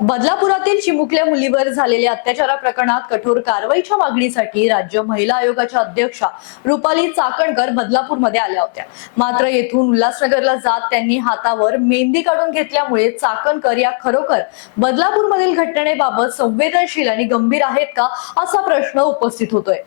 बदलापुरातील चिमुकल्या मुलीवर झालेल्या अत्याचारा प्रकरणात कठोर कारवाईच्या मागणीसाठी राज्य महिला आयोगाच्या अध्यक्षा रुपाली चाकणकर बदलापूरमध्ये आल्या होत्या. मात्र येथून उल्हासनगरला जात त्यांनी हातावर मेहंदी काढून घेतल्यामुळे चाकणकर या खरोखर बदलापूरमधील घटनेबाबत संवेदनशील आणि गंभीर आहेत का असा प्रश्न उपस्थित होतोय.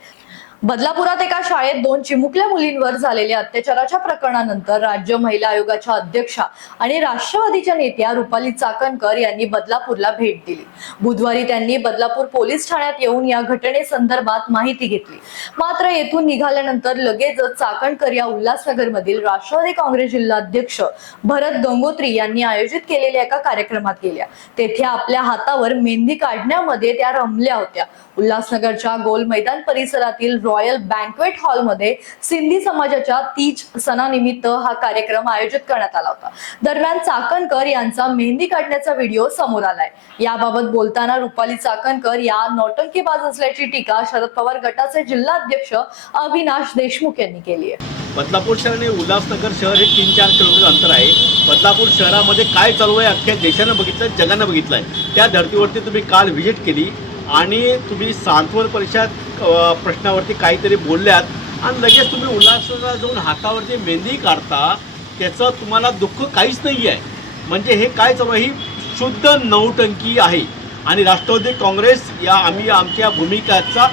बदलापुरात एका शाळेत दोन चिमुकल्या मुलींवर झालेल्या अत्याचाराच्या प्रकरणानंतर राज्य महिला आयोगाच्या अध्यक्षा आणि राष्ट्रवादीच्या नेत्या रुपाली चाकणकर यांनी बदलापूरला भेट दिली. बुधवारी त्यांनी बदलापूर पोलीस ठाण्यात येऊन या घटनेसंदर्भात माहिती घेतली. मात्र येथून निघाल्यानंतर लगेचच चाकणकर या उल्हासनगरमधील राष्ट्रवादी काँग्रेस जिल्हाध्यक्ष भरत गंगोत्री यांनी आयोजित केलेल्या एका कार्यक्रमात गेल्या. तेथे आपल्या हातावर मेहंदी काढण्यामध्ये त्या रमल्या होत्या. उल्हासनगरच्या गोल मैदान परिसरातील रॉयल बँकवेट हॉलमध्ये सिंधी समाजाच्या तीज सणानिमित्त हा कार्यक्रम आयोजित करण्यात आला होता. दरम्यान चाकणकर यांचा मेहंदी काढण्याचा व्हिडिओ समोर आलाय. याबाबत बोलताना रुपाली चाकणकर या नौटंकीबाज असल्याची टीका शरद पवार गटाचे जिल्हाध्यक्ष अविनाश देशमुख यांनी केली आहे. बदलापूर शहर आणि उल्हासनगर शहर हे तीन चार किलोमीटर अंतर आहे. बदलापूर शहरामध्ये काय चालू आहे अख्ख्या देशानं बघितलं जगानं बघितलं आहे त्या धर्तीवरती तुम्ही काल व्हिजिट केली आणि तुम्ही सांत्वन परिषद प्रश्नावरती काहीतरी बोलल्यात आणि लगेच तुम्ही उल्हासला जाऊन हातावरती मेहंदी काढता त्याचं तुम्हाला दुःख काहीच नाही आहे म्हणजे हे काय चालू आहे? ही शुद्ध नौटंकी आहे. आणि राष्ट्रवादी काँग्रेस या आम्ही आमच्या भूमिकाचा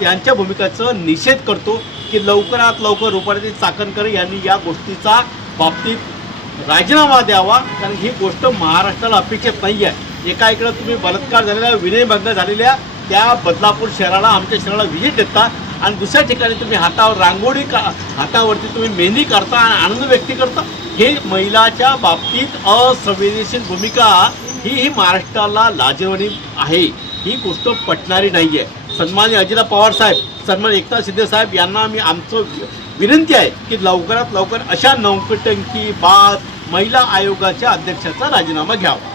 त्यांच्या भूमिकाचं निषेध करतो की लवकरात लवकर रुपारती चाकणकर यांनी या गोष्टीचा बाबतीत राजीनामा द्यावा कारण ही गोष्ट महाराष्ट्राला अपेक्षित नाही आहे एका इकडं तुम्ही बलात्कार झालेल्या विनयभंग झालेल्या त्या बदलापूर शहराला आमच्या शहराला व्हिजिट देता आणि दुसऱ्या ठिकाणी तुम्ही हातावर रांगोळी का हातावरती तुम्ही मेहंदी करता आणि आनंद व्यक्त करता. हे महिलाच्या बाबतीत असंवेदनशील भूमिका ही ही महाराष्ट्राला लाजवणी आहे. ही गोष्ट पटणारी नाही आहे सन्मान्य अजिता पवार साहेब सन्मान एकनाथ शिंदे साहेब यांना मी आमचं विनंती आहे की लवकरात लवकर अशा नौकटंकी बाद महिला आयोगाच्या अध्यक्षाचा राजीनामा घ्यावा.